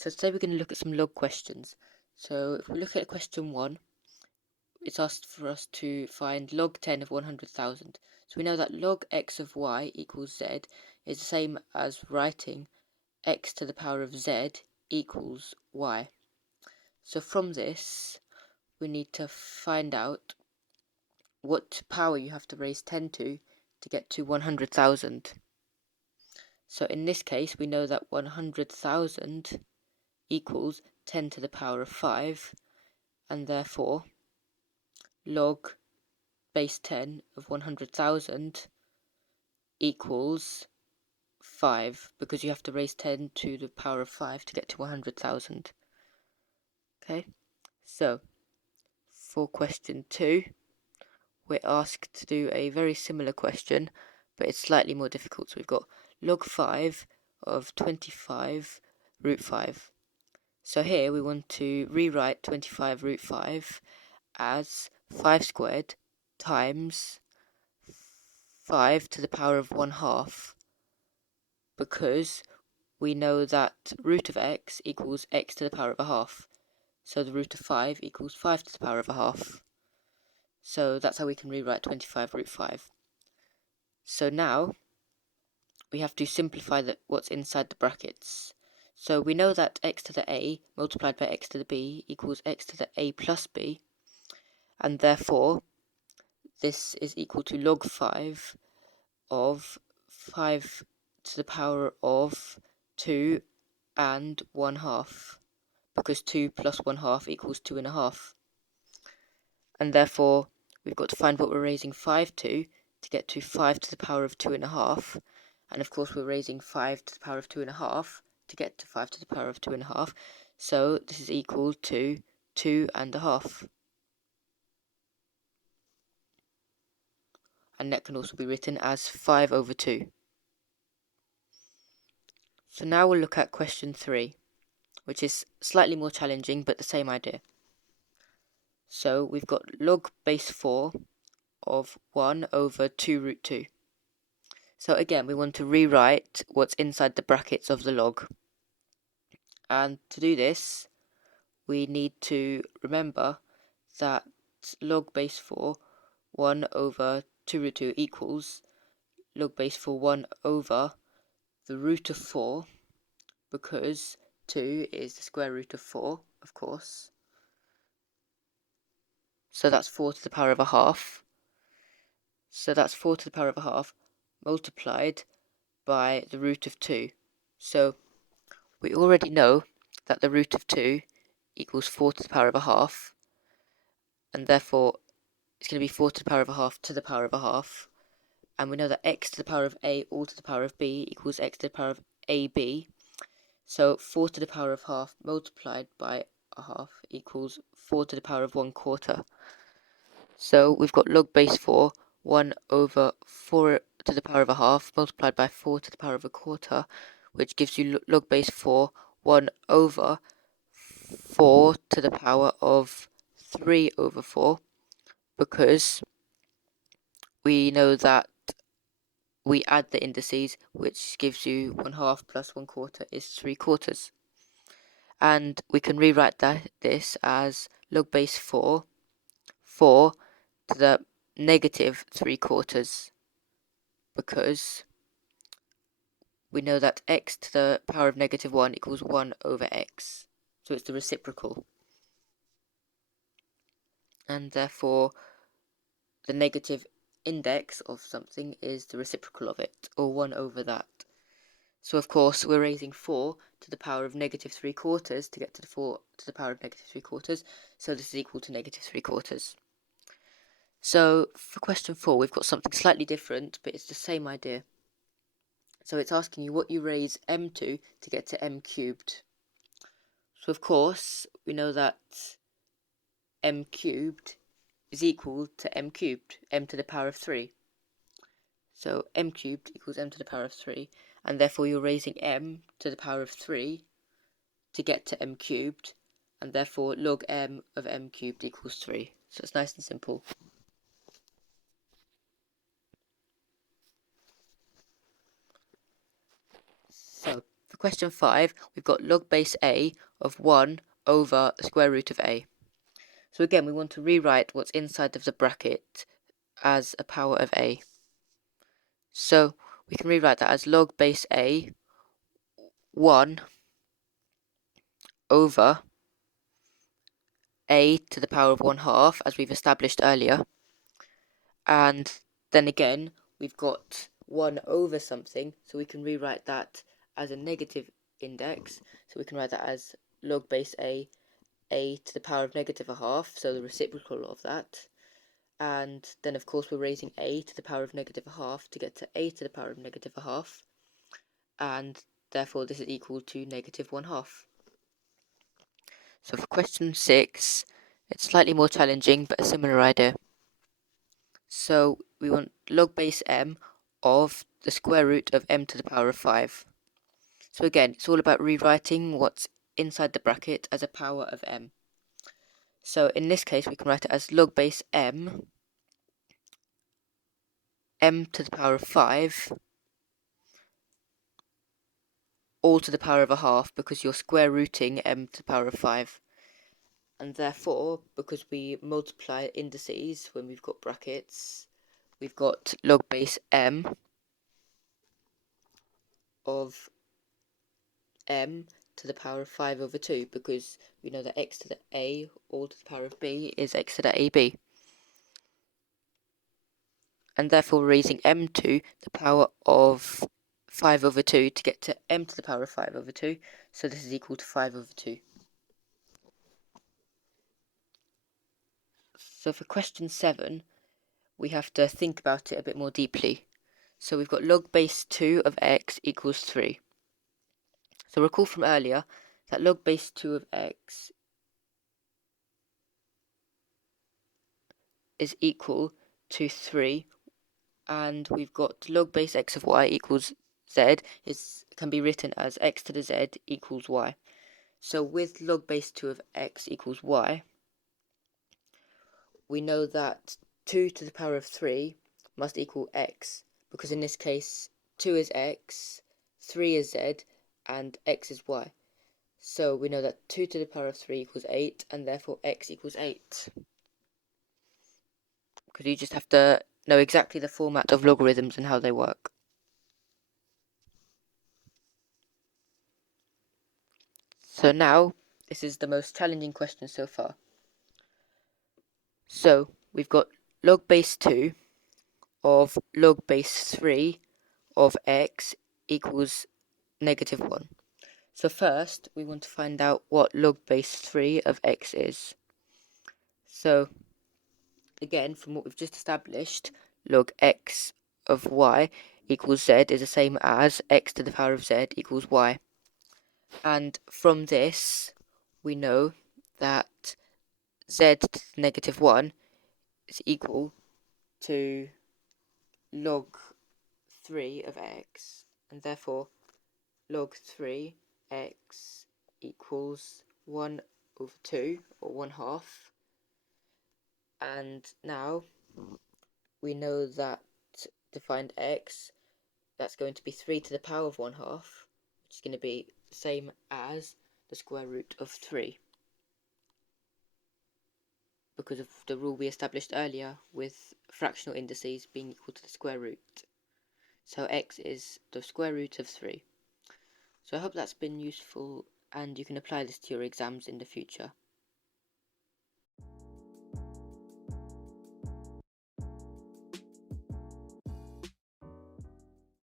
So today we're going to look at some log questions. So if we look at question 1, it's asked for us to find log 10 of 100,000. So we know that log x of y equals z is the same as writing x to the power of z equals y. So from this, we need to find out what power you have to raise 10 to get to 100,000. So in this case, we know that 100,000 equals 10 to the power of 5, and therefore log base 10 of 100,000 equals 5, because you have to raise 10 to the power of 5 to get to 100,000. Okay, so for question 2, we're asked to do a very similar question, but it's slightly more difficult. So we've got log 5 of 25 root 5. So here we want to rewrite 25 root 5 as 5 squared times 5 to the power of 1/2, because we know that root of x equals x to the power of 1/2. So the root of 5 equals 5 to the power of 1/2. So that's how we can rewrite 25 root 5. So now we have to simplify what's inside the brackets. So we know that x to the a multiplied by x to the b equals x to the a plus b, and therefore this is equal to log 5 of 5 to the power of 2 and 1/2, because 2 plus 1/2 equals 2.5. And therefore we've got to find what we're raising 5 to get to 5 to the power of 2.5. And of course we're raising 5 to the power of 2.5 to get to 5 to the power of 2.5. So this is equal to 2.5. And that can also be written as 5 over 2. So now we'll look at question 3, which is slightly more challenging, but the same idea. So we've got log base 4 of 1 over 2 root 2. So again, we want to rewrite what's inside the brackets of the log. And to do this, we need to remember that log base 4, 1 over 2 root 2 equals log base 4, 1 over the root of 4, because 2 is the square root of 4, of course. So that's 4 to the power of 1/2. So that's 4 to the power of 1/2 multiplied by the root of 2. So we already know that the root of 2 equals 4 to the power of 1/2, and therefore it's going to be 4 to the power of 1/2 to the power of 1/2. And we know that x to the power of a all to the power of b equals x to the power of ab. So 4 to the power of 1/2 multiplied by 1/2 equals 4 to the power of 1/4. So we've got log base 4, 1 over 4 to the power of 1/2 multiplied by 4 to the power of 1/4, which gives you log base 4, 1 over 4 to the power of 3 over 4, because we know that we add the indices, which gives you 1/2 plus 1/4 is 3/4. And we can rewrite this as log base 4, 4 to the negative 3/4, because we know that x to the power of negative 1 equals 1 over x. So it's the reciprocal. And therefore the negative index of something is the reciprocal of it, or 1 over that. So of course we're raising 4 to the power of negative 3/4 to get to the 4 to the power of negative 3/4, so this is equal to negative 3/4. So for question 4 we've got something slightly different, but it's the same idea. So it's asking you what you raise m to get to m cubed. So of course we know that m cubed is equal to m cubed, m to the power of 3. So m cubed equals m to the power of 3, and therefore you're raising m to the power of 3 to get to m cubed, and therefore log m of m cubed equals 3. So it's nice and simple. So for question 5, we've got log base a of 1 over the square root of a. So again, we want to rewrite what's inside of the bracket as a power of a. So we can rewrite that as log base a 1 over a to the power of 1/2, as we've established earlier. And then again, we've got 1 over something, so we can rewrite that as a negative index. So we can write that as log base a to the power of -1/2, so the reciprocal of that. And then of course we're raising a to the power of -1/2 to get to a to the power of -1/2, and therefore this is equal to -1/2. So for question 6, it's slightly more challenging but a similar idea. So we want log base m of the square root of m to the power of 5. So again, it's all about rewriting what's inside the bracket as a power of m. So in this case, we can write it as log base m to the power of 5, all to the power of 1/2, because you're square rooting m to the power of 5. And therefore, because we multiply indices when we've got brackets, we've got log base m of m to the power of 5 over 2, because we know that x to the a all to the power of b is x to the ab. And therefore we're raising m to the power of 5 over 2 to get to m to the power of 5 over 2, so this is equal to 5 over 2. So for question 7, we have to think about it a bit more deeply. So we've got log base 2 of x equals 3. So recall from earlier that log base 2 of x is equal to 3, and we've got log base x of y equals z can be written as x to the z equals y. So with log base 2 of x equals y, we know that 2 to the power of 3 must equal x, because in this case 2 is x, 3 is z, and x is y. So we know that 2 to the power of 3 equals 8, and therefore x equals 8. Because you just have to know exactly the format of logarithms and how they work. So now, this is the most challenging question so far. So we've got log base 2 of log base 3 of x equals -1. So first, we want to find out what log base 3 of x is. So again, from what we've just established, log x of y equals z is the same as x to the power of z equals y. And from this, we know that z to the -1 is equal to log 3 of x, and therefore log 3x equals 1 over 2, or 1/2. And now we know that to find x, that's going to be 3 to the power of 1/2, which is going to be the same as the square root of 3, because of the rule we established earlier with fractional indices being equal to the square root. So x is the square root of 3. So I hope that's been useful and you can apply this to your exams in the future.